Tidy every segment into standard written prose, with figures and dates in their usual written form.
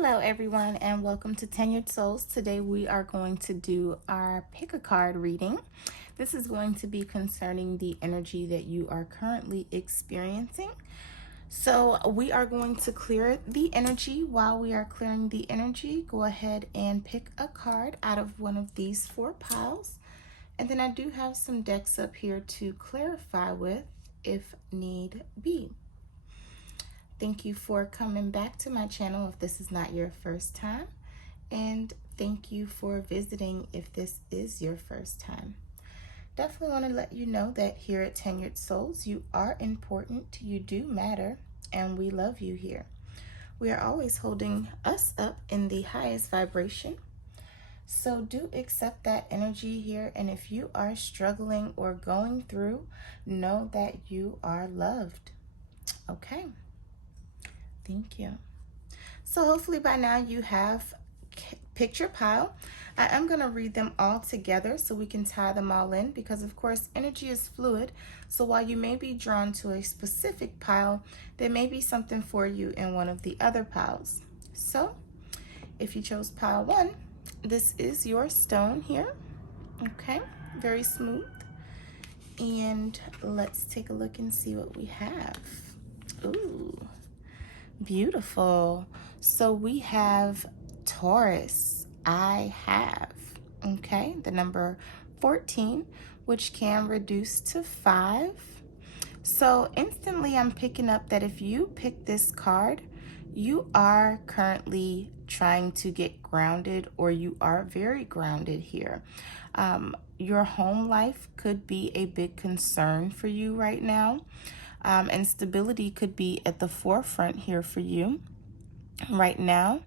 Hello everyone and welcome to Tenured Souls. Today we are going to do our pick a card reading. This is going to be concerning the energy that you are currently experiencing. So we are going to clear the energy. While we are clearing the energy, go ahead and pick a card out of one of these four piles. And then I do have some decks up here to clarify with if need be. Thank you for coming back to my channel if this is not your first time, and thank you for visiting if this is your first time. Definitely want to let you know that here at Tenured Souls, you are important, you do matter, and we love you here. We are always holding us up in the highest vibration, so do accept that energy here, and if you are struggling or going through, know that you are loved. Okay. Thank you. So hopefully by now you have picked your pile. I am going to read them all together so we can tie them all in, because of course energy is fluid. So while you may be drawn to a specific pile, there may be something for you in one of the other piles. So if you chose pile 1, this is your stone here. Okay, very smooth. And let's take a look and see what we have. Ooh. Beautiful. So we have Taurus. I have, okay, the number 14, which can reduce to 5. So instantly I'm picking up that if you pick this card, you are currently trying to get grounded, or you are very grounded here. Your home life could be a big concern for you right now. And stability could be at the forefront here for you right now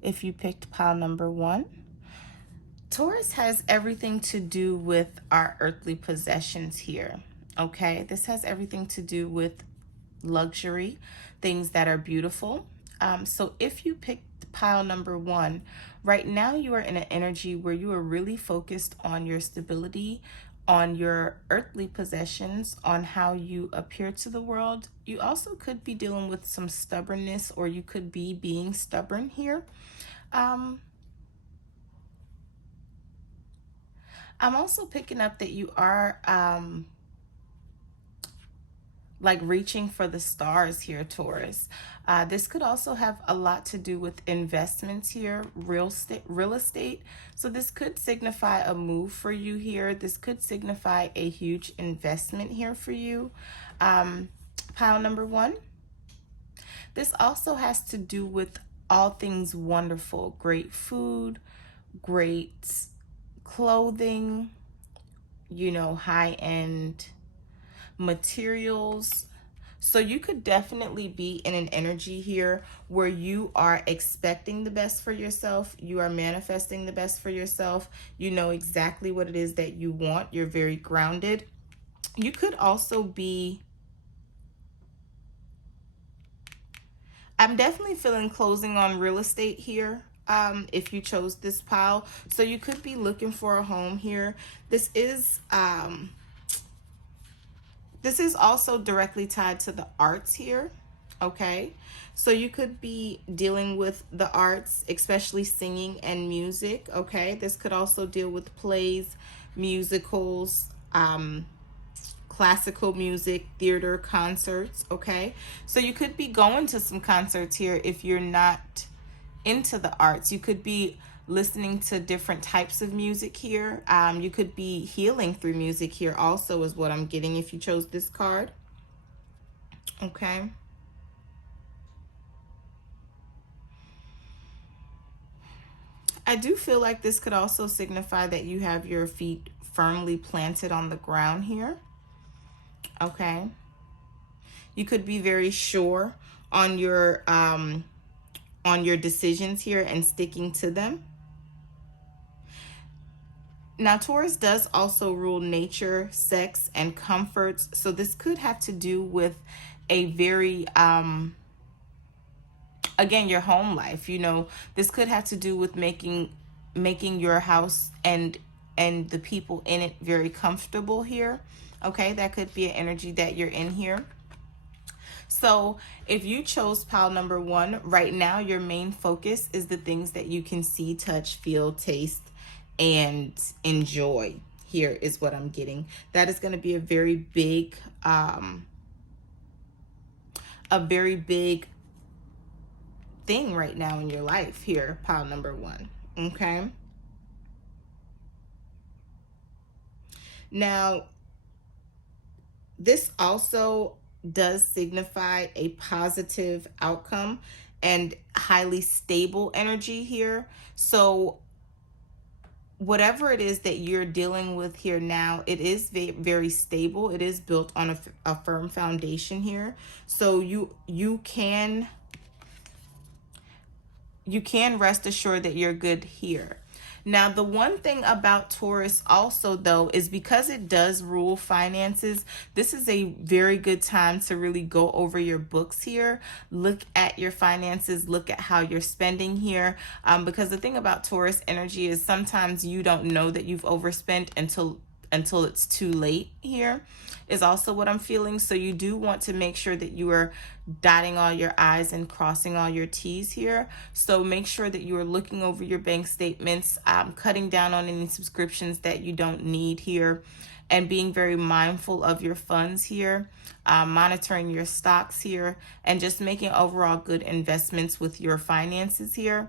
if you picked pile number 1. Taurus has everything to do with our earthly possessions here. Okay, this has everything to do with luxury, things that are beautiful. So if you picked pile number 1, right now you are in an energy where you are really focused on your stability, on your earthly possessions, on how you appear to the world. You also could be dealing with some stubbornness, or you could be being stubborn here. I'm also picking up that you are like reaching for the stars here, Taurus. This could also have a lot to do with investments here, real estate. So this could signify a move for you here. This could signify a huge investment here for you. Pile number 1. This also has to do with all things wonderful, great food, great clothing, you know, high-end materials. So you could definitely be in an energy here where you are expecting the best for yourself. You are manifesting the best for yourself. You know exactly what it is that you want. You're very grounded. You could also be, I'm definitely feeling closing on real estate here. If you chose this pile, so you could be looking for a home here. This is also directly tied to the arts here, okay? So you could be dealing with the arts, especially singing and music, okay? This could also deal with plays, musicals, classical music, theater, concerts, okay? So you could be going to some concerts here if you're not into the arts. You could be listening to different types of music here. You could be healing through music here also, is what I'm getting if you chose this card. Okay. I do feel like this could also signify that you have your feet firmly planted on the ground here. Okay. You could be very sure on your decisions here and sticking to them. Now, Taurus does also rule nature, sex, and comforts. So this could have to do with a very, again, your home life. You know, this could have to do with making your house and the people in it very comfortable here. Okay, that could be an energy that you're in here. So if you chose pile number 1, right now your main focus is the things that you can see, touch, feel, taste, and enjoy. Here is what I'm getting. That is going to be a very big thing right now in your life here, pile number 1. Okay. Now, this also does signify a positive outcome and highly stable energy here. So whatever it is that you're dealing with here now, it is very stable. It is built on a firm foundation here. So you can rest assured that you're good here. Now, the one thing about Taurus also, though, is because it does rule finances, this is a very good time to really go over your books here. Look at your finances, look at how you're spending here. Because the thing about Taurus energy is sometimes you don't know that you've overspent until it's too late here, is also what I'm feeling. So you do want to make sure that you are dotting all your I's and crossing all your T's here. So make sure that you are looking over your bank statements, cutting down on any subscriptions that you don't need here, and being very mindful of your funds here, monitoring your stocks here, and just making overall good investments with your finances here,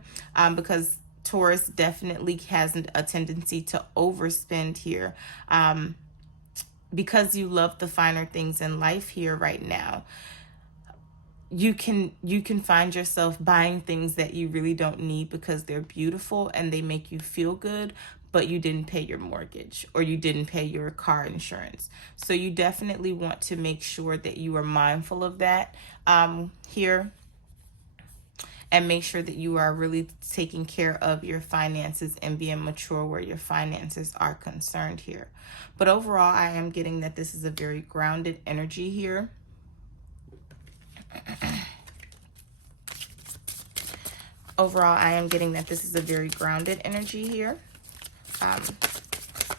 because Taurus definitely has a tendency to overspend here, because you love the finer things in life here right now. You can find yourself buying things that you really don't need because they're beautiful and they make you feel good, but you didn't pay your mortgage or you didn't pay your car insurance. So you definitely want to make sure that you are mindful of that here, and make sure that you are really taking care of your finances and being mature where your finances are concerned here. But overall, I am getting that this is a very grounded energy here. Overall, I am getting that this is a very grounded energy here.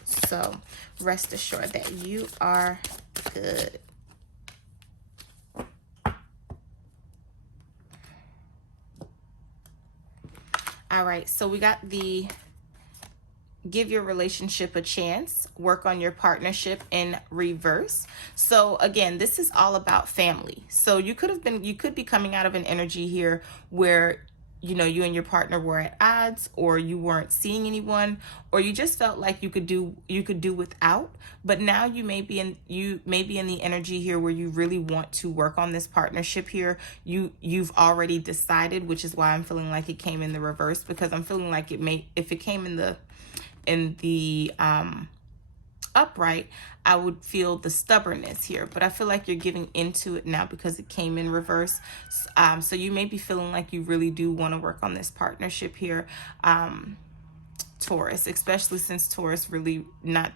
So rest assured that you are good. All right, so we got the give your relationship a chance, work on your partnership in reverse. So again, this is all about family. So you could be coming out of an energy here where you and your partner were at odds, or you weren't seeing anyone, or you just felt like you could do without. But now you may be in the energy here where you really want to work on this partnership here. You've already decided, which is why I'm feeling like it came in the reverse, because I'm feeling like if it came in the upright, I would feel the stubbornness here, but I feel like you're giving into it now because it came in reverse. So you may be feeling like you really do want to work on this partnership here, Taurus, especially since Taurus really not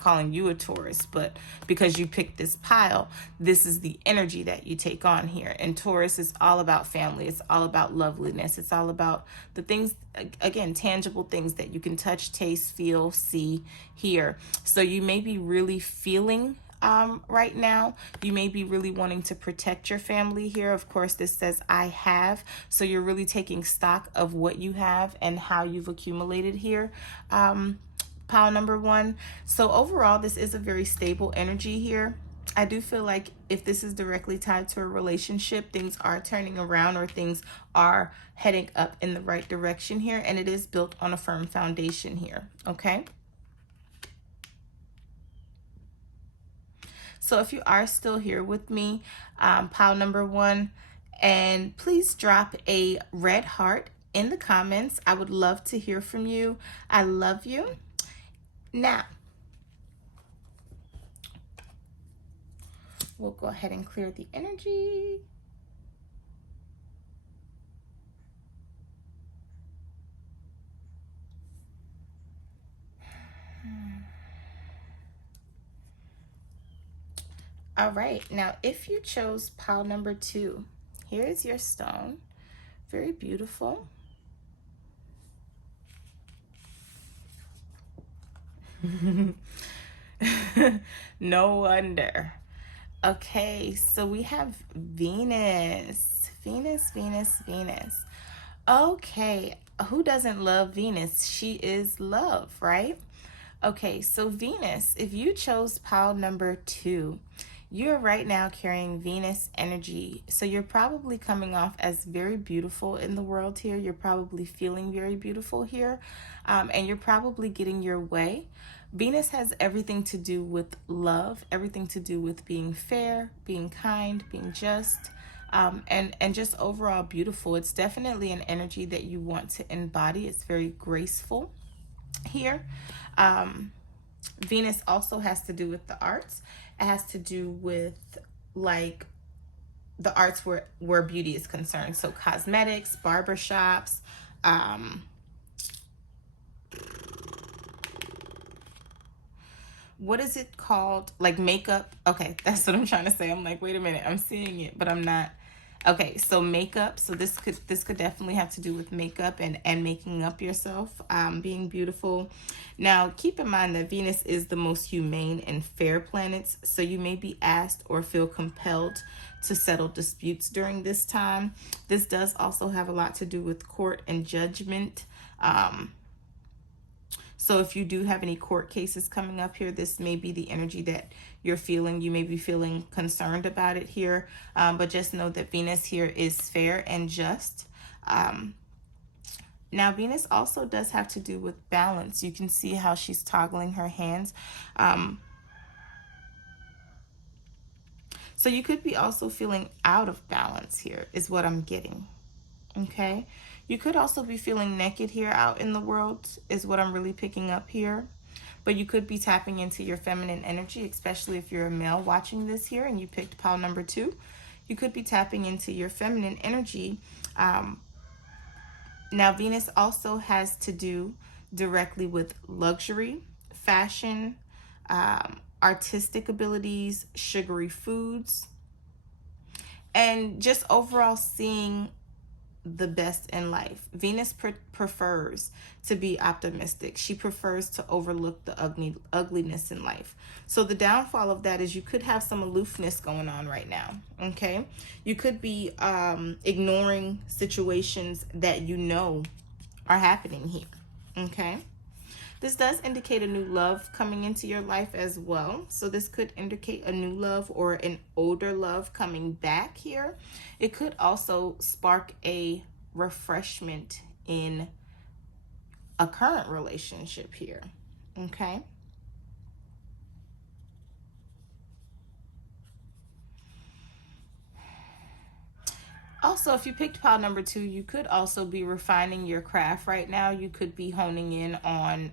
calling you a Taurus, but because you picked this pile, this is the energy that you take on here. And Taurus is all about family. It's all about loveliness. It's all about the things, again, tangible things that you can touch, taste, feel, see, hear. So you may be really feeling right now. You may be really wanting to protect your family here. Of course, this says I have. So you're really taking stock of what you have and how you've accumulated here. Pile number 1. So overall, this is a very stable energy here. I do feel like if this is directly tied to a relationship, things are turning around, or things are heading up in the right direction here, and it is built on a firm foundation here, okay? So if you are still here with me, pile number 1, and please drop a red heart in the comments. I would love to hear from you. I love you. Now, we'll go ahead and clear the energy. All right, now if you chose pile number 2, here is your stone. Very beautiful. No wonder. Okay, so we have Venus. Venus, Venus, Venus. Okay, who doesn't love Venus? She is love, right? Okay, so Venus, if you chose pile number 2, you're right now carrying Venus energy. So you're probably coming off as very beautiful in the world here. You're probably feeling very beautiful here. And you're probably getting your way. Venus has everything to do with love, everything to do with being fair, being kind, being just, and just overall beautiful. It's definitely an energy that you want to embody. It's very graceful here. Um, Venus also has to do with the arts. It has to do with like the arts where beauty is concerned. So cosmetics, barbershops, um, what is it called? Like makeup. Okay, that's what I'm trying to say. I'm like, wait a minute, I'm seeing it, but I'm not. Okay, so makeup. So this could definitely have to do with makeup and making up yourself, being beautiful. Now, keep in mind that Venus is the most humane and fair planets, so you may be asked or feel compelled to settle disputes during this time. This does also have a lot to do with court and judgment. So if you do have any court cases coming up here, this may be the energy that you're feeling. You may be feeling concerned about it here, but just know that Venus here is fair and just. Now, Venus also does have to do with balance. You can see how she's toggling her hands. So you could be also feeling out of balance here, is what I'm getting. Okay. You could also be feeling naked here out in the world, is what I'm really picking up here. But you could be tapping into your feminine energy, especially if you're a male watching this here and you picked pile number 2. You could be tapping into your feminine energy. Now, Venus also has to do directly with luxury, fashion, artistic abilities, sugary foods, and just overall seeing the best in life. Venus prefers to be optimistic. She prefers to overlook the ugliness in life. So the downfall of that is you could have some aloofness going on right now. Okay, you could be ignoring situations that you know are happening here. Okay. This does indicate a new love coming into your life as well. So this could indicate a new love or an older love coming back here. It could also spark a refreshment in a current relationship here. Okay. Also, if you picked pile number 2, you could also be refining your craft right now. You could be honing in on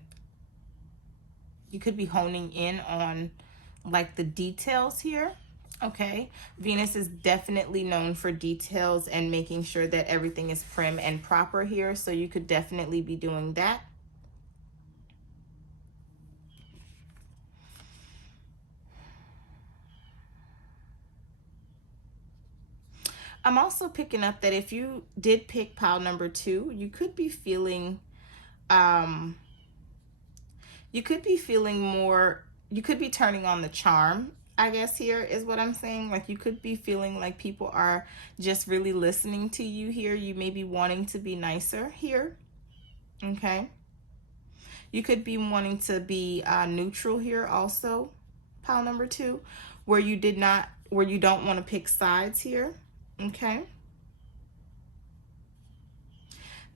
like the details here. Okay, Venus is definitely known for details and making sure that everything is prim and proper here, so you could definitely be doing that. I'm also picking up that if you did pick pile number 2, you could be feeling more, you could be turning on the charm, I guess here is what I'm saying. Like you could be feeling like people are just really listening to you here. You may be wanting to be nicer here. Okay. You could be wanting to be neutral here also, pile number 2, where you don't want to pick sides here. Okay.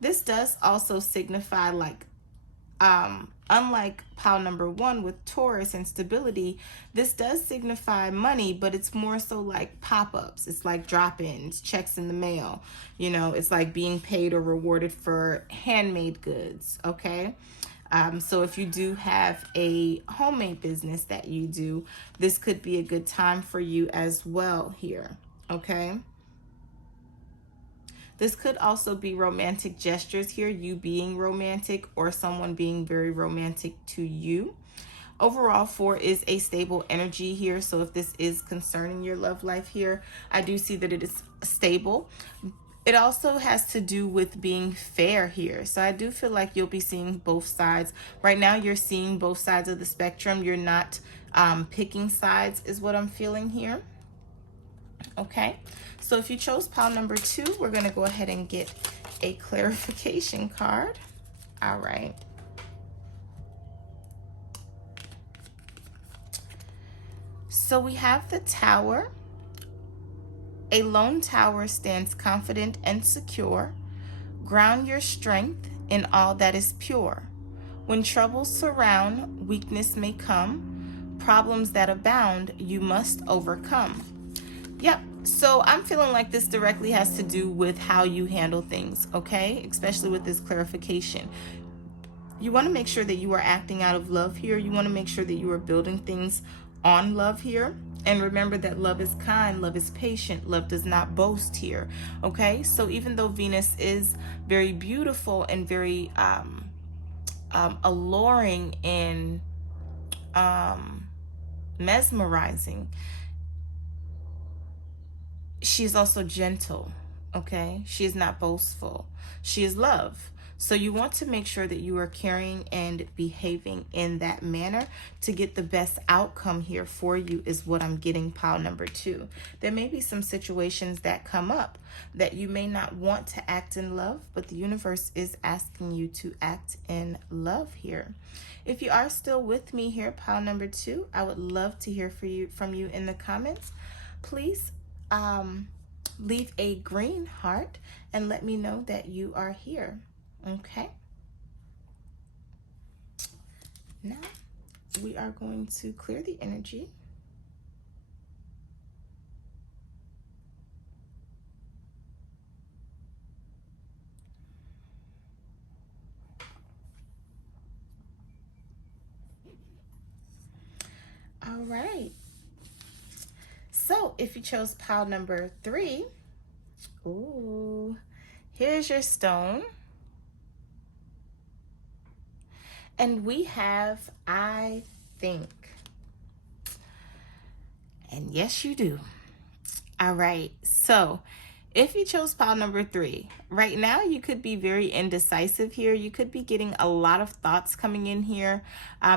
This does also signify like unlike pile number 1 with Taurus and stability, this does signify money, but it's more so like pop-ups. It's like drop-ins, checks in the mail. You know, it's like being paid or rewarded for handmade goods, okay? So if you do have a homemade business that you do, this could be a good time for you as well here, okay? This could also be romantic gestures here, you being romantic or someone being very romantic to you. Overall, 4 is a stable energy here. So if this is concerning your love life here, I do see that it is stable. It also has to do with being fair here. So I do feel like you'll be seeing both sides. Right now, you're seeing both sides of the spectrum. You're not picking sides is what I'm feeling here. Okay, so if you chose pile number 2, we're going to go ahead and get a clarification card. All right. So we have the Tower. A lone tower stands confident and secure. Ground your strength in all that is pure. When troubles surround, weakness may come. Problems that abound, you must overcome. Yep. So I'm feeling like this directly has to do with how you handle things, okay? Especially with this clarification. You want to make sure that you are acting out of love here. You want to make sure that you are building things on love here. And remember that love is kind, love is patient, love does not boast here, okay? So even though Venus is very beautiful and very alluring and mesmerizing, she is also gentle, okay? She is not boastful. She is love. So you want to make sure that you are carrying and behaving in that manner to get the best outcome here for you is what I'm getting, pile number 2. There may be some situations that come up that you may not want to act in love, but the universe is asking you to act in love here. If you are still with me here, pile number 2, I would love to hear from you in the comments. Please leave a green heart and let me know that you are here. Okay. Now we are going to clear the energy. All right. So if you chose pile number 3, ooh, here's your stone. And we have, I think. And yes, you do. All right. So if you chose pile number 3, right now you could be very indecisive here. You could be getting a lot of thoughts coming in here.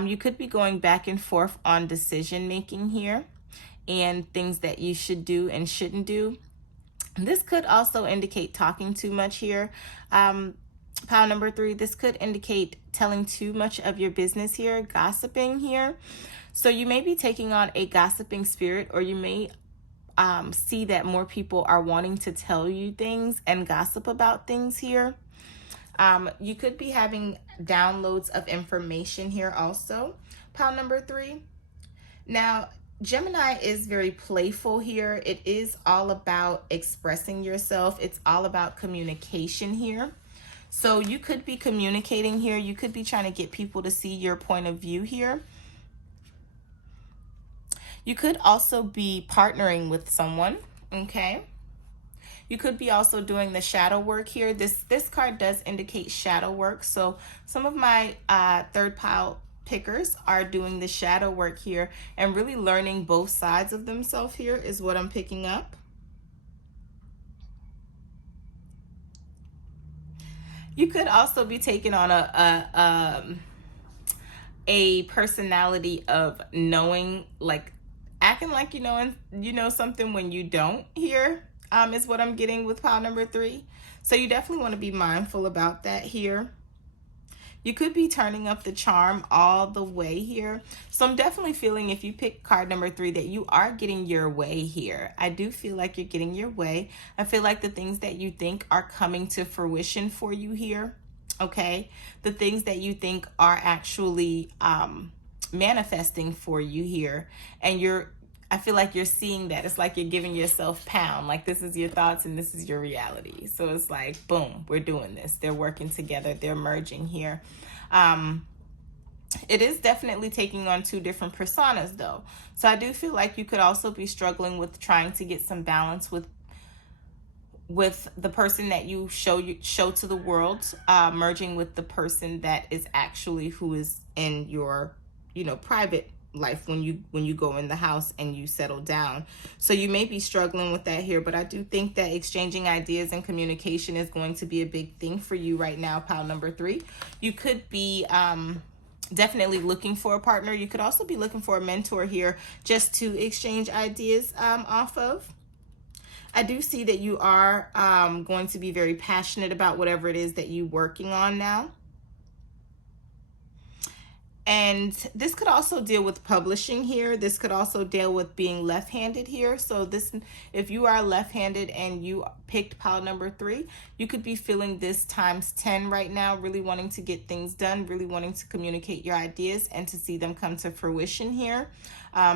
You could be going back and forth on decision making here and things that you should do and shouldn't do. This could also indicate talking too much here. Pile number 3, this could indicate telling too much of your business here, gossiping here. So you may be taking on a gossiping spirit, or you may see that more people are wanting to tell you things and gossip about things here. You could be having downloads of information here also, pile number 3. Now, Gemini is very playful here. It is all about expressing yourself. It's all about communication here. So you could be communicating here. You could be trying to get people to see your point of view here. You could also be partnering with someone, okay? You could be also doing the shadow work here. This card does indicate shadow work. So some of my third pile pickers are doing the shadow work here and really learning both sides of themselves here is what I'm picking up. You could also be taking on a personality of knowing, like acting like you know something when you don't here, is what I'm getting with pile number 3. So you definitely want to be mindful about that here. You could be turning up the charm all the way here. So I'm definitely feeling, if you pick card number 3, that you are getting your way here. I do feel like you're getting your way. I feel like the things that you think are coming to fruition for you here, okay? The things that you think are actually manifesting for you here. And I feel like you're seeing that. It's like you're giving yourself pound. Like, this is your thoughts and this is your reality. So it's like, boom, we're doing this. They're working together. They're merging here. It is definitely taking on 2 different personas, though. So I do feel like you could also be struggling with trying to get some balance with the person that you show to the world, merging with the person that is actually who is in your, private life when you go in the house and you settle down. So you may be struggling with that here, but I do think that exchanging ideas and communication is going to be a big thing for you right now, pile number 3. You could be definitely looking for a partner. You could also be looking for a mentor here just to exchange ideas off of. I do see that you are going to be very passionate about whatever it is that you're working on now. And this could also deal with publishing here. This could also deal with being left-handed here. So this, if you are left-handed and you picked pile number 3, you could be feeling this times 10 right now, really wanting to get things done, really wanting to communicate your ideas and to see them come to fruition here,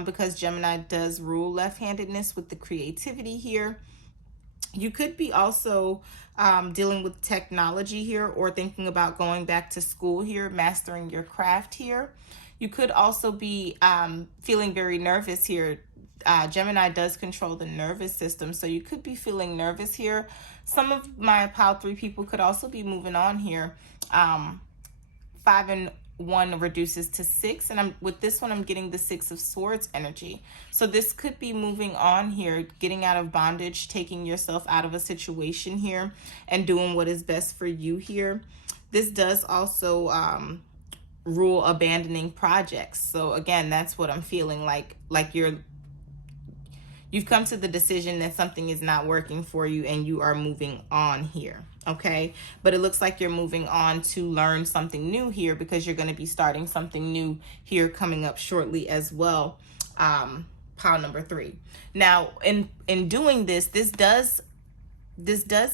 because Gemini does rule left-handedness with the creativity here. You could be also dealing with technology here, or thinking about going back to school here, mastering your craft here. You could also be feeling very nervous here. Gemini does control the nervous system, so you could be feeling nervous here. Some of my pile 3 people could also be moving on here. 5 and 1 reduces to 6, and with this one I'm getting the 6 of Swords energy. So this could be moving on here, getting out of bondage, taking yourself out of a situation here and doing what is best for you here. This does also rule abandoning projects. So again, that's what I'm feeling like you've come to the decision that something is not working for you and you are moving on here. Okay, but it looks like you're moving on to learn something new here, because you're going to be starting something new here coming up shortly as well. Pile number 3. Now, in doing this, this does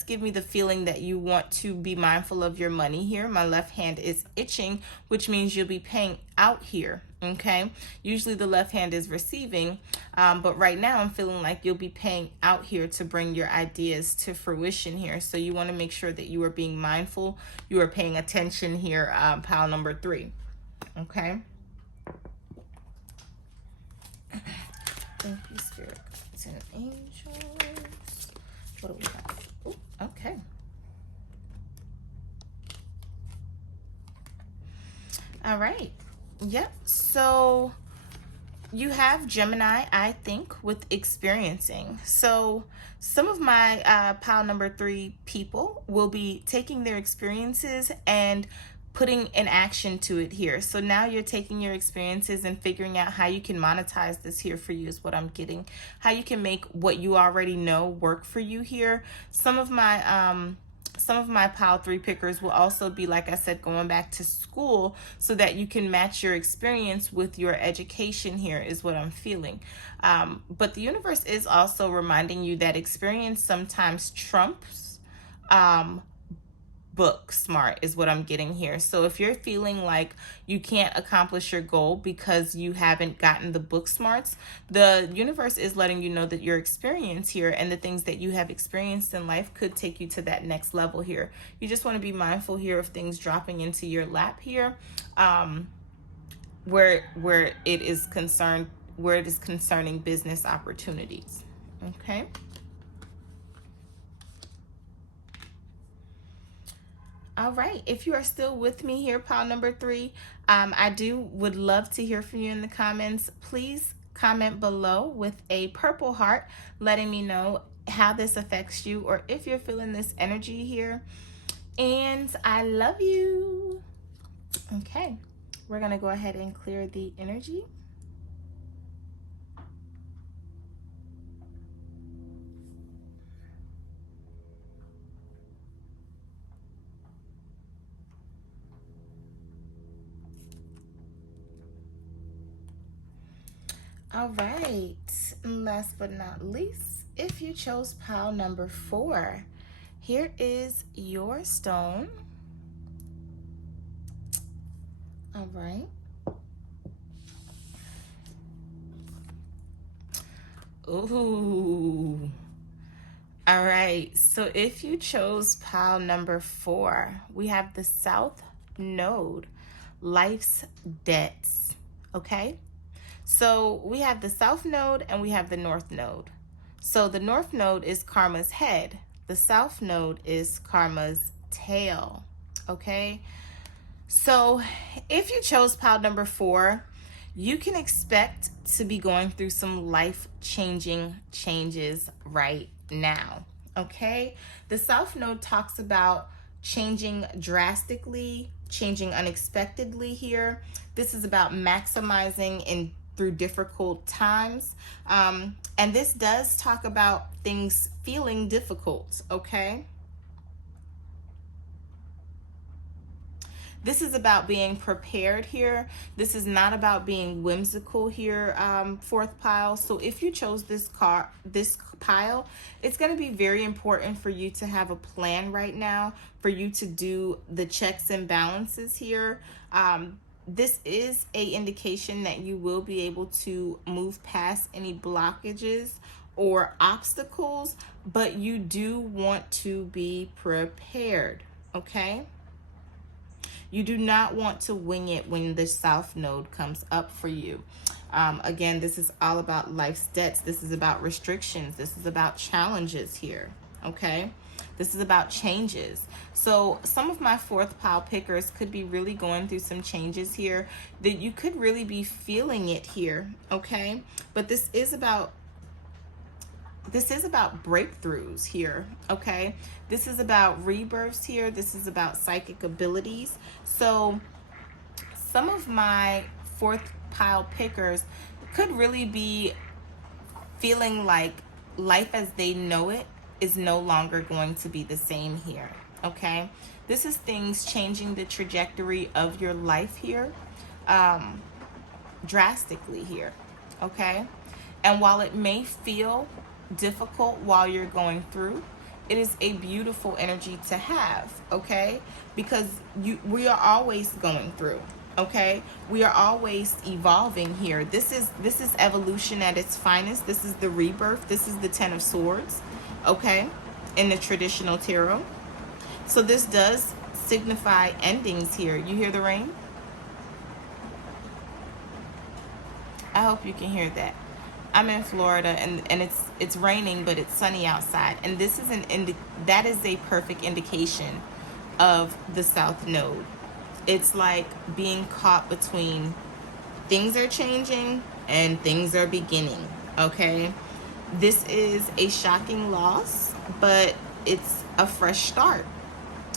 give me the feeling that you want to be mindful of your money here. My left hand is itching, which means you'll be paying out here. Okay, usually the left hand is receiving, but right now I'm feeling like you'll be paying out here to bring your ideas to fruition here. So you want to make sure that you are being mindful, you are paying attention here, pile number 3. Okay. Thank you, Spirit and angels. What do we have? Ooh, okay. All right. Yep. So you have Gemini, I think, with experiencing. So some of my pile number 3 people will be taking their experiences and putting an action to it here. So now you're taking your experiences and figuring out how you can monetize this here for you is what I'm getting. How you can make what you already know work for you here. Some of my pile 3 pickers will also be, like I said, going back to school so that you can match your experience with your education here is what I'm feeling. But the universe is also reminding you that experience sometimes trumps book smart is what I'm getting here. So if you're feeling like you can't accomplish your goal because you haven't gotten the book smarts, the universe is letting you know that your experience here and the things that you have experienced in life could take you to that next level here. You just want to be mindful here of things dropping into your lap here, where it is concerning business opportunities. Okay. All right, if you are still with me here, pile number 3, I would love to hear from you in the comments. Please comment below with a purple heart letting me know how this affects you, or if you're feeling this energy here. And I love you. Okay, we're gonna go ahead and clear the energy. All right, and last but not least, if you chose pile number 4, here is your stone. All right. Ooh. All right, so if you chose pile number 4, we have the South Node, life's debts. Okay. So we have the South Node and we have the North Node. So the North Node is karma's head. The South Node is karma's tail. Okay. So if you chose pile number 4, you can expect to be going through some life-changing changes right now. Okay. The South Node talks about changing drastically, changing unexpectedly here. This is about maximizing and through difficult times. And this does talk about things feeling difficult, okay? This is about being prepared here. This is not about being whimsical here, fourth pile. So if you chose this pile, it's going to be very important for you to have a plan right now, for you to do the checks and balances here. This is a indication that you will be able to move past any blockages or obstacles, but you do want to be prepared, okay? You do not want to wing it when the South Node comes up for you. Again, this is all about life's debts. This is about restrictions. This is about challenges here, okay? This is about changes. So some of my fourth pile pickers could be really going through some changes here that you could really be feeling it here, okay? But this is about breakthroughs here, okay? This is about rebirths here. This is about psychic abilities. So some of my fourth pile pickers could really be feeling like life as they know it is no longer going to be the same here, okay? This is things changing the trajectory of your life here, drastically here, okay? And while it may feel difficult while you're going through, it is a beautiful energy to have, okay? Because we are always going through, okay? We are always evolving here. This is evolution at its finest. This is the rebirth. This is the Ten of Swords, okay, in the traditional tarot. So this does signify endings here. You hear the rain? I hope you can hear that. I'm in Florida, and it's raining, but it's sunny outside, and this is that is a perfect indication of the South Node. It's like being caught between things are changing and things are beginning, okay? This is a shocking loss, but it's a fresh start,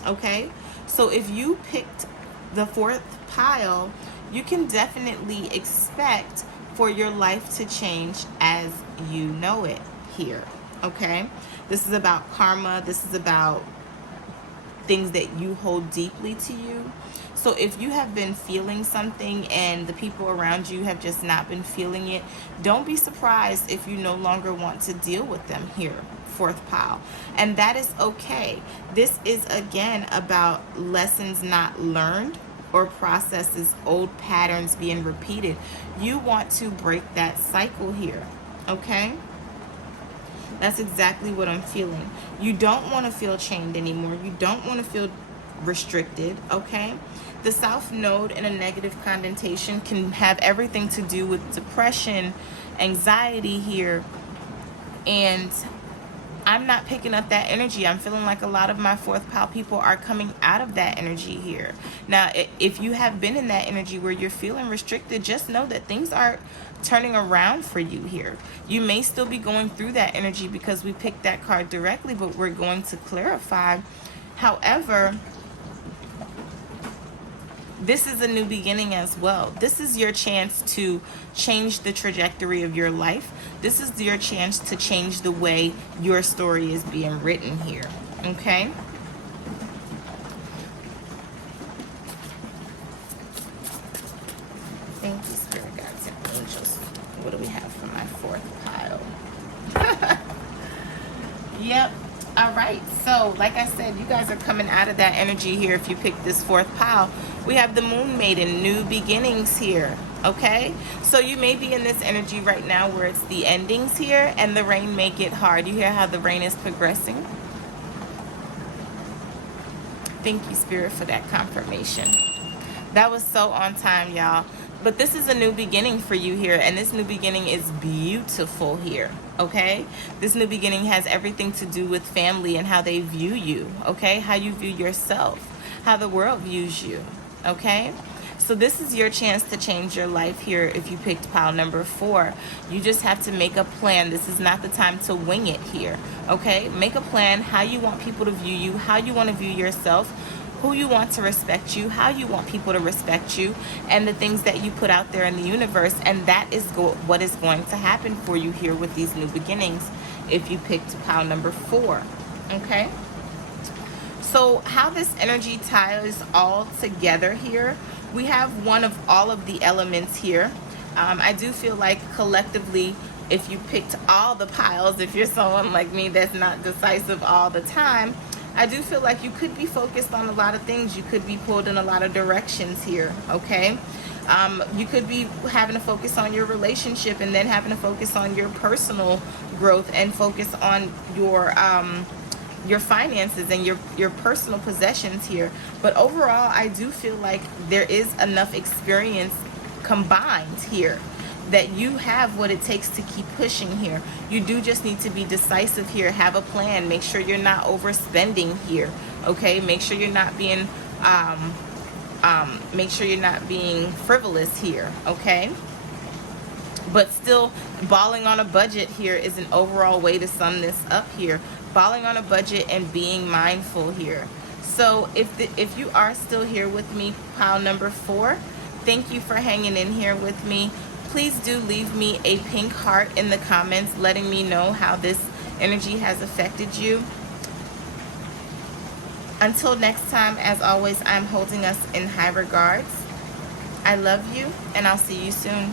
okay? So if you picked the fourth pile, you can definitely expect for your life to change as you know it here, okay? This is about karma. This is about things that you hold deeply to you. So if you have been feeling something and the people around you have just not been feeling it, don't be surprised if you no longer want to deal with them here, fourth pile. And that is okay. This is, again, about lessons not learned or processes, old patterns being repeated. You want to break that cycle here, okay? That's exactly what I'm feeling. You don't want to feel chained anymore. You don't want to feel restricted, okay? The South Node in a negative connotation can have everything to do with depression, anxiety here, and I'm not picking up that energy. I'm feeling like a lot of my fourth pile people are coming out of that energy here. Now, if you have been in that energy where you're feeling restricted, just know that things are turning around for you here. You may still be going through that energy because we picked that card directly, but we're going to clarify. However, this is a new beginning as well. This is your chance to change the trajectory of your life. This is your chance to change the way your story is being written here, okay? Thank you, Spirit Guides and Angels. What do we have for my fourth pile? Yep. All right, so like I said, you guys are coming out of that energy here if you pick this fourth pile. We have the Moon Maiden, new beginnings here, okay? So you may be in this energy right now where it's the endings here and the rain may get hard. You hear how the rain is progressing? Thank you, Spirit, for that confirmation. That was so on time, y'all. But this is a new beginning for you here, and this new beginning is beautiful here, okay? This new beginning has everything to do with family and how they view you, okay? How you view yourself, how the world views you, okay? So this is your chance to change your life here if you picked pile number 4. You just have to make a plan. This is not the time to wing it here, okay? Make a plan how you want people to view you, how you want to view yourself, who you want to respect you, how you want people to respect you, and the things that you put out there in the universe. And that is what is going to happen for you here with these new beginnings if you picked pile number 4. Okay? So how this energy ties all together here, we have one of all of the elements here. I do feel like collectively, if you picked all the piles, if you're someone like me that's not decisive all the time, I do feel like you could be focused on a lot of things. You could be pulled in a lot of directions here, okay? You could be having to focus on your relationship and then having to focus on your personal growth and focus on your finances and your personal possessions here. But overall, I do feel like there is enough experience combined here that you have what it takes to keep pushing here. You do just need to be decisive here. Have a plan. Make sure you're not overspending here. Okay? Make sure you're not being frivolous here. Okay? But still, balling on a budget here is an overall way to sum this up here. Balling on a budget and being mindful here. So if you are still here with me, pile number 4, thank you for hanging in here with me. Please do leave me a pink heart in the comments letting me know how this energy has affected you. Until next time, as always, I'm holding us in high regards. I love you, and I'll see you soon.